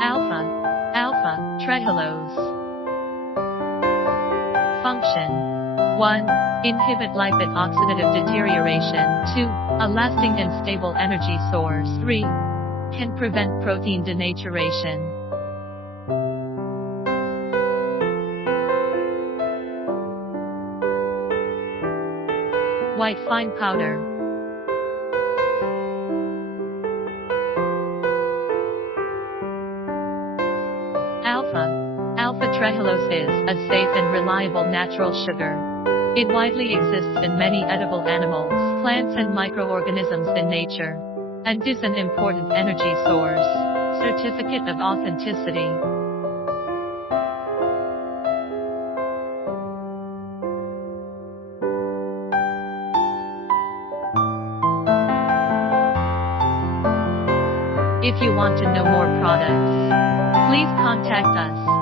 α-Trehalose. Function: 1. Inhibit lipid oxidative deterioration. 2. A lasting and stable energy source. 3. Can prevent protein denaturation. White fine powder. α-Trehalose is a safe and reliable natural sugar. It widely exists in many edible animals, plants and microorganisms in nature, and is an important energy source. Certificate of authenticity. If you want to know more products, please contact us.